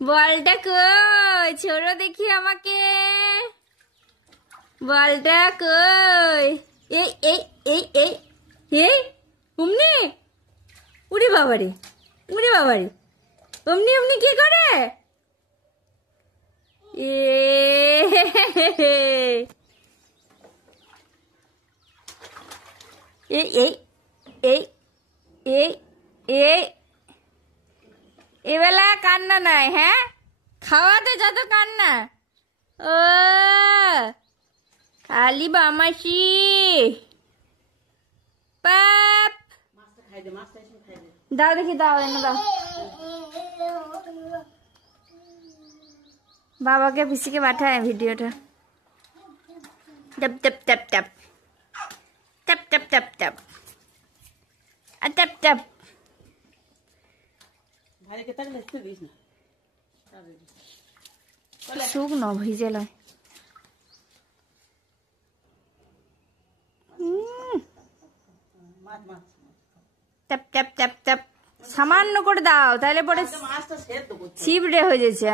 বলটা কই? ছোড়ো দেখি আমাকে। বলটা কই? এই এই এই এই এই অমনি। উড়ি বাবারে, উড়ি বাবারে, অমনি অমনি কি করে? এ এই এই এই এই এই এবেলা কান্না নাই, হ্যাঁ? খাওয়াতে যত কান্না। ও খালি বামাসি পাপ। দাও দেখি, দাও এনে দাও। বাবাকে পিসিকে পাঠায় ভিডিওটা। Top top top top top top top top top top. শুকনো ভিজে লয়। Top top top top. সামান্য করে দাও, তাহলে পরে চিপড়ে হয়ে যাচ্ছে।